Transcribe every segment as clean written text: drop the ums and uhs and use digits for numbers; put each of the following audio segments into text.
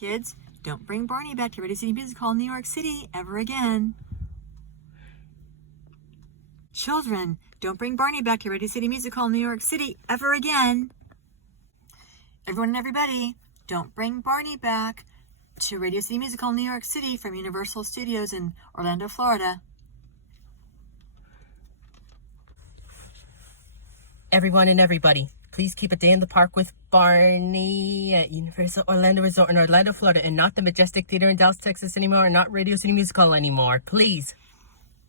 Kids, don't bring Barney back to Radio City Music Hall in New York City ever again. Children, don't bring Barney back to Radio City Music Hall in New York City ever again. Everyone and everybody, don't bring Barney back to Radio City Music Hall in New York City from Universal Studios in Orlando, Florida. Everyone and everybody, please keep a day in the park with Barney at Universal Orlando Resort in Orlando, Florida, and not the Majestic Theater in Dallas, Texas anymore, and not Radio City Music Hall anymore. Please.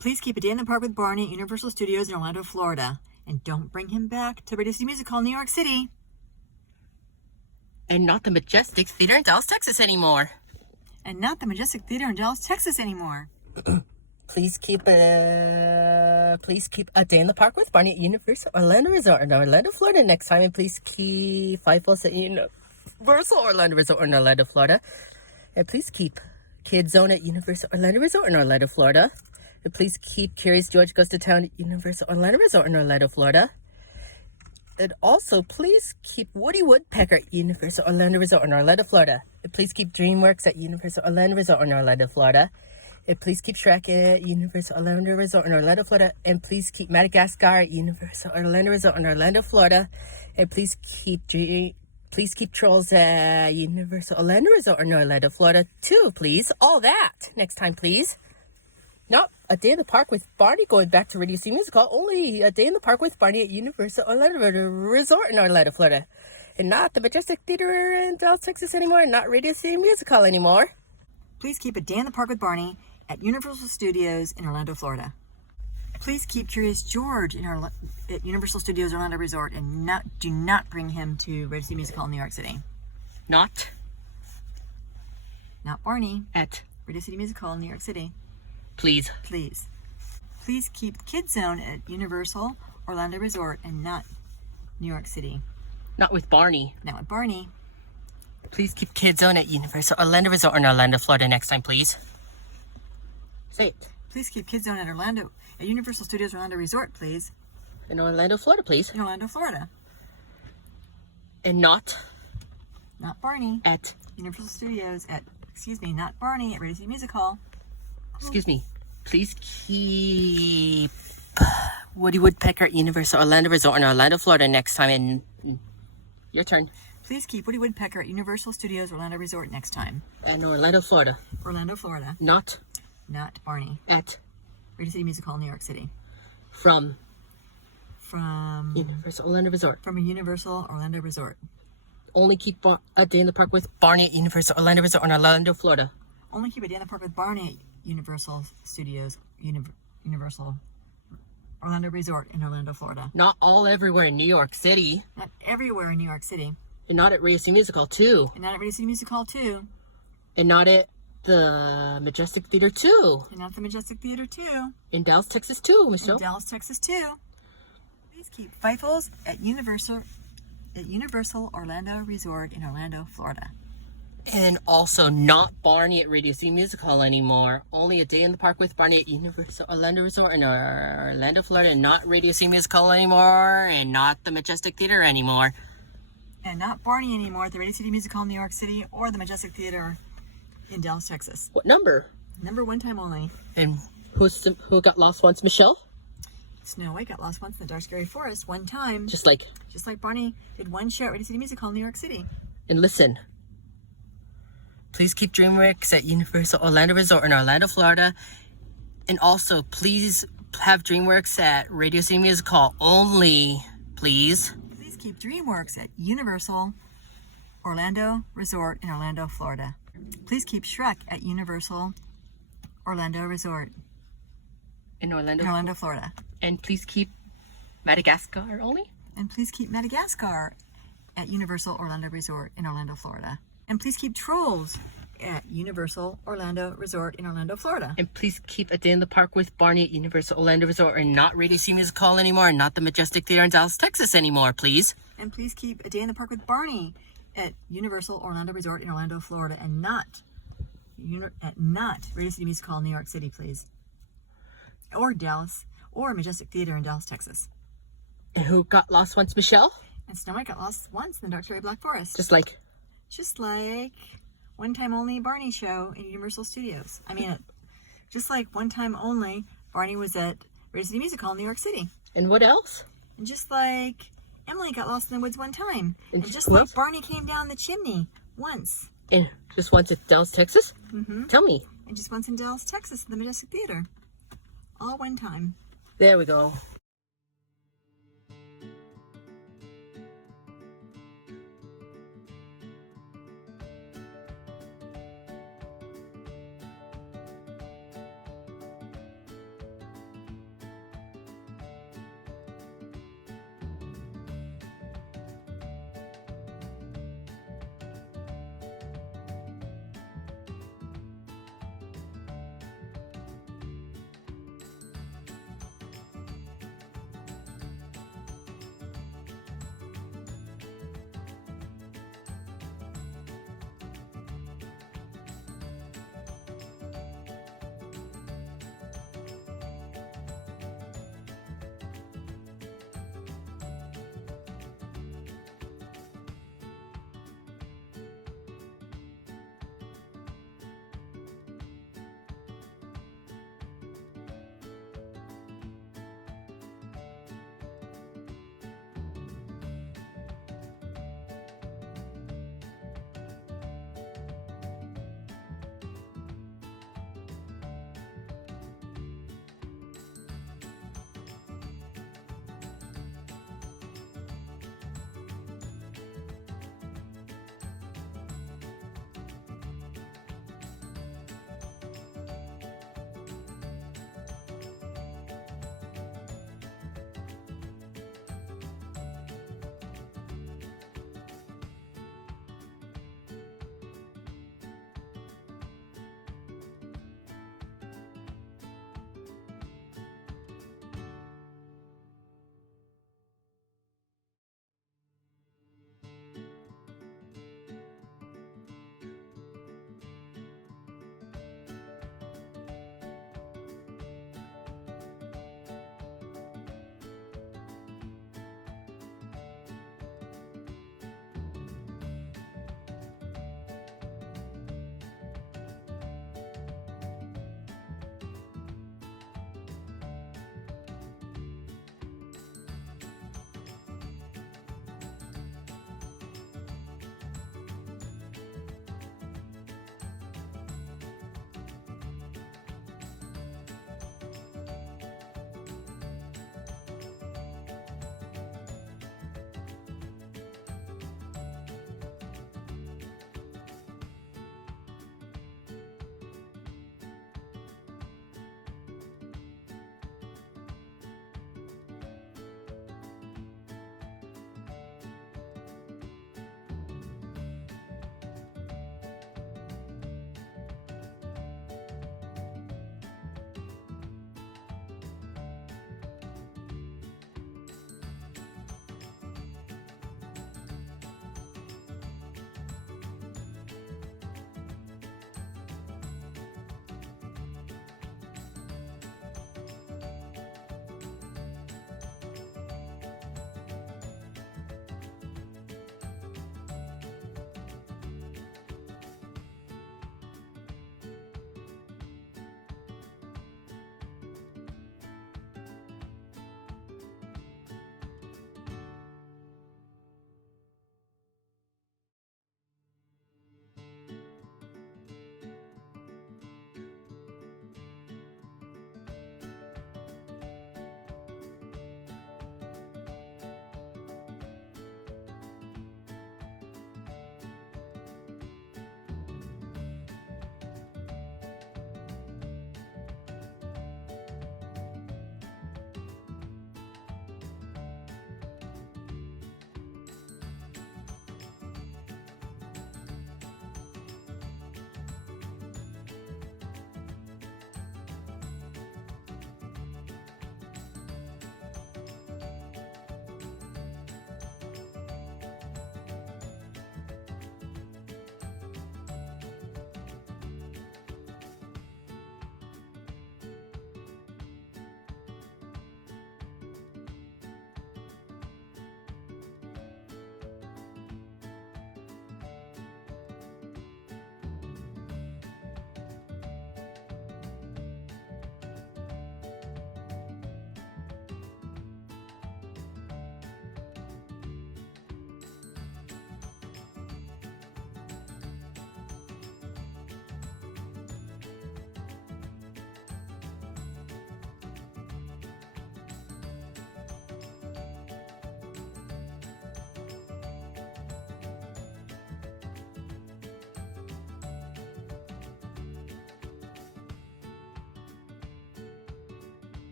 Please keep a day in the park with Barney at Universal Studios in Orlando, Florida. And don't bring him back to Radio City Music Hall in New York City. And not the Majestic Theater in Dallas, Texas anymore. And not the Majestic Theater in Dallas, Texas anymore. Please keep a day in the park with Barney at Universal Orlando Resort in Orlando, Florida next time. And please keep Fifels at Universal Orlando Resort in Orlando, Florida. And please keep Kids Zone at Universal Orlando Resort in Orlando, Florida. And please keep Curious George Goes to Town at Universal Orlando Resort in Orlando, Florida. And also, please keep Woody Woodpecker at Universal Orlando Resort in Orlando, Florida. And please keep DreamWorks at Universal Orlando Resort in Orlando, Florida. And please keep Shrek at Universal Orlando Resort in Orlando, Florida. And please keep Madagascar at Universal Orlando Resort in Orlando, Florida. And please keep Trolls at Universal Orlando Resort in Orlando, Florida, too, please. All that next time, please. Not a day in the park with Barney going back to Radio City Music Hall. Only a day in the park with Barney at Universal Orlando Resort in Orlando, Florida. And not the Majestic Theater in Dallas, Texas anymore. And not Radio City Music Hall anymore. Please keep a day in the park with Barney at Universal Studios in Orlando, Florida. Please keep Curious George at Universal Studios Orlando Resort and do not bring him to Radio City Music Hall in New York City. Not Barney at Radio City Music Hall in New York City. Please. Please keep Kids Zone at Universal Orlando Resort and not New York City. Not with Barney. Not with Barney. Please keep Kids Zone at Universal Orlando Resort in Orlando, Florida next time, please. Say it. Please keep Kids Zone at Universal Studios Orlando Resort, please. In Orlando, Florida, please. In Orlando, Florida. And not Barney at Universal Studios not Barney at Radio City Music Hall. Excuse me. Please keep Woody Woodpecker at Universal Orlando Resort in Orlando, Florida next time. And your turn. Please keep Woody Woodpecker at Universal Studios Orlando Resort next time. And Orlando, Florida. Orlando, Florida. Not Barney. At Radio City Music Hall, New York City. From Universal Orlando Resort. From a Universal Orlando Resort. Only keep a day in the park with Barney at Universal Orlando Resort in Orlando, Florida. Only keep a day in the park with Barney at Universal Studios, Universal Orlando Resort in Orlando, Florida. Not all everywhere in New York City. Not everywhere in New York City. And not at Radio City Music Hall, too. And not at Radio City Music Hall, too. And not at the Majestic Theater, too. And not the Majestic Theater, too. In Dallas, Texas, too, Michelle. In Dallas, Texas, too. Please keep Fifels at Universal Orlando Resort in Orlando, Florida. And also not Barney at Radio City Music Hall anymore. Only a day in the park with Barney at Universal Orlando Resort in Orlando, Florida. And not Radio City Music Hall anymore. And not the Majestic Theater anymore. And not Barney anymore at the Radio City Music Hall in New York City or the Majestic Theater in Dallas, Texas. What number? Number one time only. And who got lost once, Michelle? Snow White got lost once in the dark, scary forest one time. Just like Barney did one show at Radio City Music Hall in New York City. And listen. Please keep DreamWorks at Universal Orlando Resort in Orlando, Florida. And also, please have DreamWorks at Radio City Music Hall only, please. Please keep DreamWorks at Universal Orlando Resort in Orlando, Florida. Please keep Shrek at Universal Orlando Resort in Orlando, Florida. And please keep Madagascar only. And please keep Madagascar at Universal Orlando Resort in Orlando, Florida. And please keep Trolls at Universal Orlando Resort in Orlando, Florida. And please keep a day in the park with Barney at Universal Orlando Resort and not Radio City Music Hall anymore and not the Majestic Theater in Dallas, Texas anymore, please. And please keep a day in the park with Barney at Universal Orlando Resort in Orlando, Florida and not Radio City Music Hall in New York City, please. Or Dallas, or Majestic Theater in Dallas, Texas. And who got lost once, Michelle? And Snow White got lost once in the dark, scary Black Forest. Just like one time only Barney show in Universal Studios. I mean, just like one time only Barney was at Radio City Music Hall in New York City. And what else? And just like Emily got lost in the woods one time. And just who like else? Barney came down the chimney once. And just once at Dallas, Texas? Mm-hmm. Tell me. And just once in Dallas, Texas, in the Majestic Theater. All one time. There we go.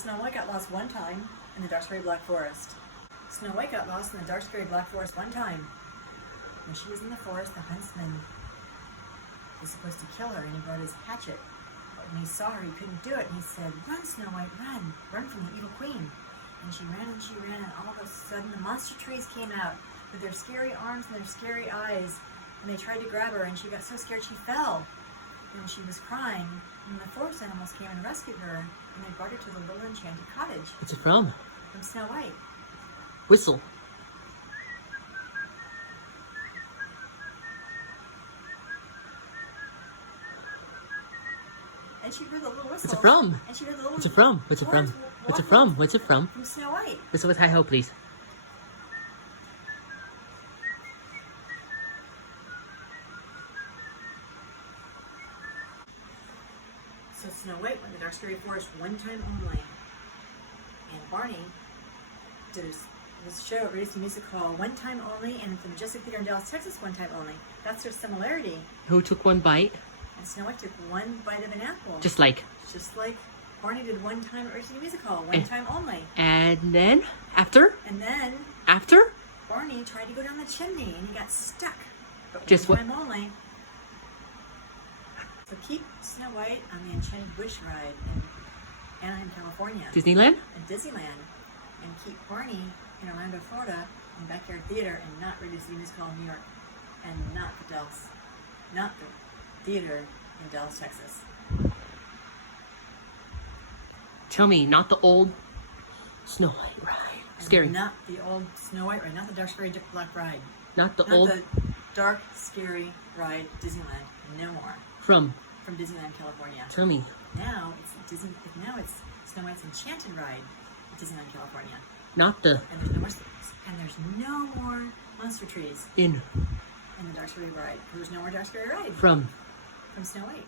Snow White got lost one time in the dark, scary black forest. Snow White got lost in the dark, scary black forest one time. When she was in the forest, the huntsman was supposed to kill her, and he brought his hatchet. But when he saw her, he couldn't do it, and he said, "Run, Snow White, run! Run from the evil queen!" And she ran, and all of a sudden the monster trees came out with their scary arms and their scary eyes, and they tried to grab her, and she got so scared she fell. And she was crying, and the forest animals came and rescued her, and they brought her to the little enchanted cottage. What's it from? From Snow White. Whistle. And she heard the little whistle. What's it from? And she heard the little What's it from? What's it from? What's it from? What's it from? From Snow White. Whistle with Heigh-ho, please. So Snow White went to the dark, scary forest one time only. And Barney did this show at Radio City Music Hall one time only, and at the Majestic Theater in Dallas, Texas one time only. That's their similarity. Who took one bite? And Snow White took one bite of an apple. Just like Barney did one time at Radio City Music Hall, one time only. And then, after? And then, After? Barney tried to go down the chimney, and he got stuck. But Just one time only. So keep Snow White on the Enchanted Wish ride in Anaheim, California. Disneyland? And Disneyland. And keep Barney in Orlando, Florida, in Backyard Theater, and not Radio City Music Hall in New York. And not the theater in Dallas, Texas. Tell me, not the old Snow White ride. Scary. And not the old Snow White ride, not the dark, scary black ride. Not the Not old... the dark, scary ride, Disneyland. No more. From Disneyland, California. Tell me. Now it's Snow White's Enchanted ride at Disneyland, California. Not the... And there's no more monster trees In the dark, scary ride. There's no more dark, scary ride. From Snow White.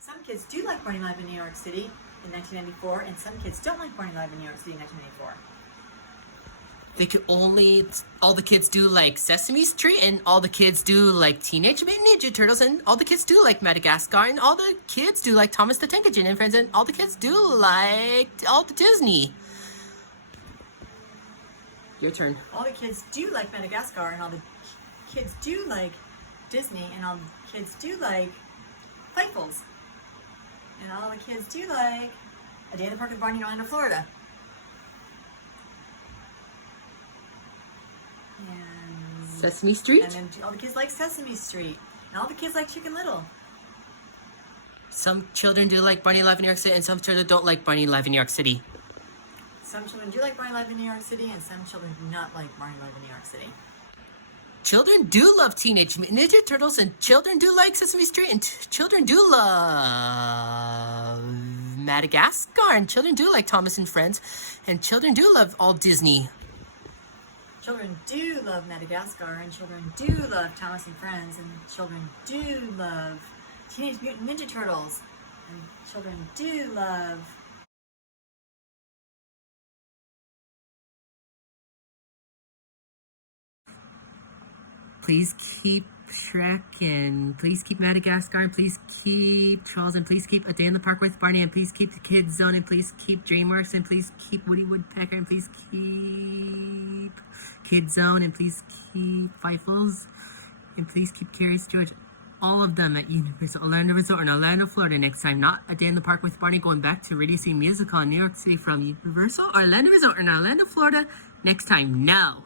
Some kids do like Barney Live in New York City in 1994, and some kids don't like Barney Live in New York City in 1994. They could only, all the kids do like Sesame Street, and all the kids do like Teenage Mutant Ninja Turtles, and all the kids do like Madagascar, and all the kids do like Thomas the Tank Engine and Friends, and all the kids do like all the Disney. Your turn. All the kids do like Madagascar, and all the kids do like Disney, and all the kids do like Fightfuls. And all the kids do like A Day in the Park with Barney in Orlando, Florida. And Sesame Street. And then all the kids like Sesame Street. And all the kids like Chicken Little. Some children do like Barney Live in New York City, and some children don't like Barney Live in New York City. Some children do like Barney Live in New York City, and some children do not like Barney Live in New York City. Children do love Teenage Mutant Ninja Turtles, and children do like Sesame Street, and children do love Madagascar, and children do like Thomas and Friends, and children do love all Disney. Children do love Madagascar, and children do love Thomas and Friends, and children do love Teenage Mutant Ninja Turtles, and children do love... Please keep Shrek, and please keep Madagascar, and please keep Charles, and please keep A Day in the Park with Barney, and please keep the Kids Zone, and please keep DreamWorks, and please keep Woody Woodpecker, and please keep Kids Zone, and please keep Fightfuls, and please keep Curious George. All of them at Universal Orlando Resort in Orlando, Florida next time. Not A Day in the Park with Barney, going back to Radio City Music Hall in New York City from Universal Orlando Resort in Orlando, Florida next time. No.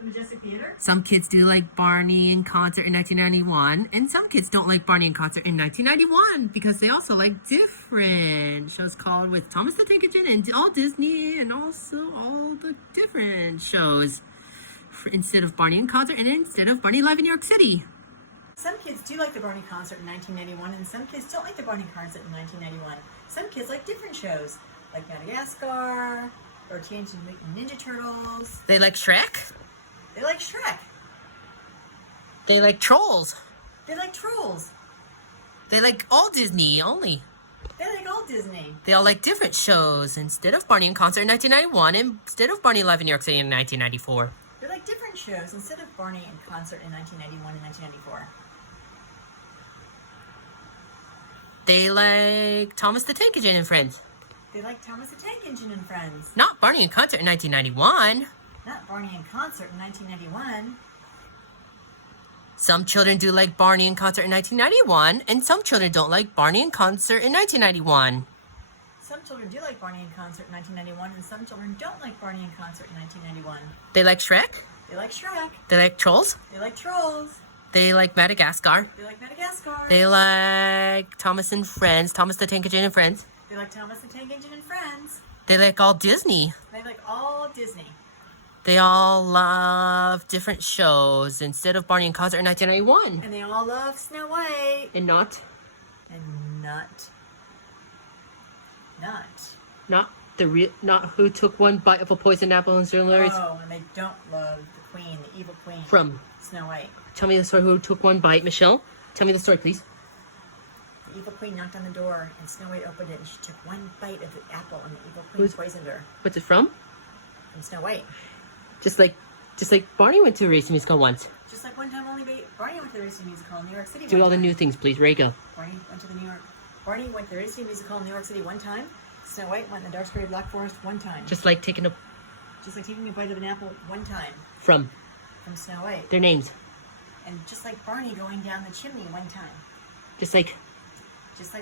The Majestic Theater? Some kids do like Barney in concert in 1991, and some kids don't like Barney in concert in 1991 because they also like different shows called with Thomas the Tank Engine and all Disney and also all the different shows instead of Barney in concert and instead of Barney Live in New York City. Some kids do like the Barney concert in 1991, and some kids don't like the Barney concert in 1991. Some kids like different shows, like Madagascar or Teenage Mutant Ninja Turtles. They like Shrek. They like Shrek. They like Trolls. They like Trolls. They like all Disney only. They like all Disney. They all like different shows instead of Barney in concert in 1991 and instead of Barney live in New York City in 1994. They like different shows instead of Barney in concert in 1991 and 1994. They like Thomas the Tank Engine and Friends. They like Thomas the Tank Engine and Friends. Not Barney in concert in 1991. Not Barney in concert in 1991. Some children do like Barney in concert in 1991, and some children don't like Barney in concert in 1991. Some children do like Barney in concert in 1991, and some children don't like Barney in concert in 1991. They like Shrek. They like Shrek. They like Trolls. They like Trolls. They like Madagascar. They like Madagascar. They like Thomas and Friends, Thomas the Tank Engine and Friends. They like Thomas the Tank Engine and Friends. They like all Disney. They like all Disney. They all love different shows instead of Barney in concert in 1991. And they all love Snow White. And not not who took one bite of a poison apple and Sir Larry's. Oh, and they don't love the queen, the evil queen. From Snow White. Tell me the story. Who took one bite, Michelle? Tell me the story, please. The evil queen knocked on the door, and Snow White opened it, and she took one bite of the apple, and the evil queen poisoned her. What's it from? From Snow White. Just like Barney went to a racing musical once. Just like one time Barney went to the racing musical in New York City. Do all the new things, please. Ray, go. Barney went to the racing musical in New York City one time. Snow White went in the dark scary black forest one time. Just like taking a bite of an apple one time. From Snow White. Their names. And just like Barney going down the chimney one time. Just like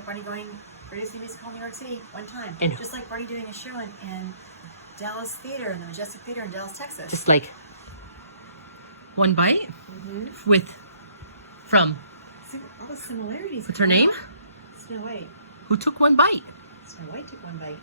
Barney going racing musical in New York City one time. And just like Barney doing a show in Dallas Theater, in the Majestic Theater in Dallas, Texas. Just like one bite from. See, all the similarities. What's her name? Snow White. Who took one bite? Snow White took one bite.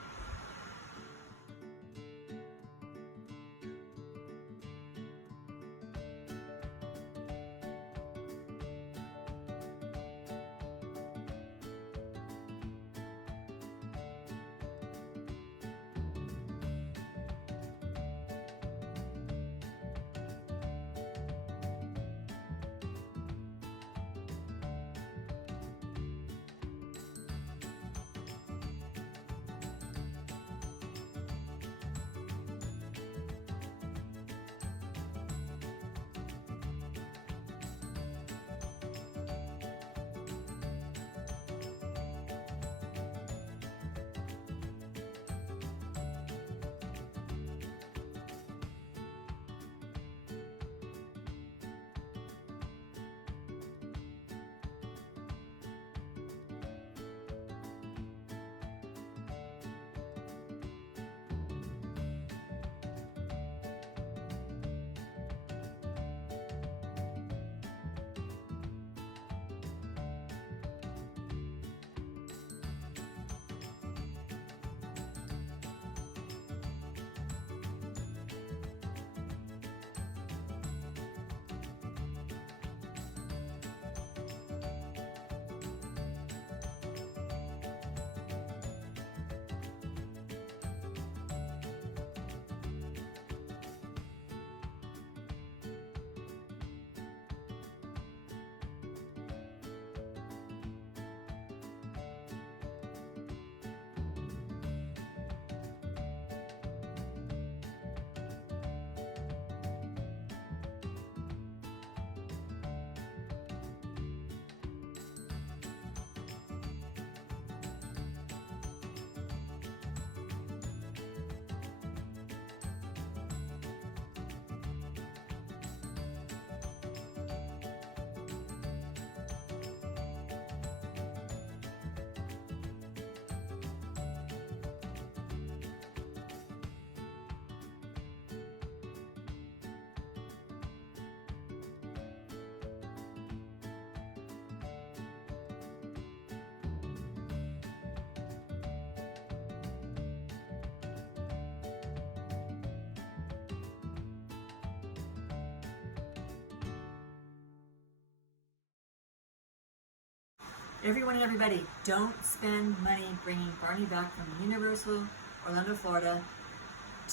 Everyone and everybody, don't spend money bringing Barney back from Universal, Orlando, Florida,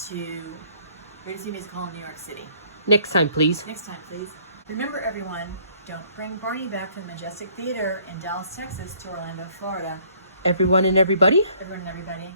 to Radio City Music Hall in New York City. Next time, please. Next time, please. Remember, everyone, don't bring Barney back from the Majestic Theater in Dallas, Texas to Orlando, Florida. Everyone and everybody. Everyone and everybody.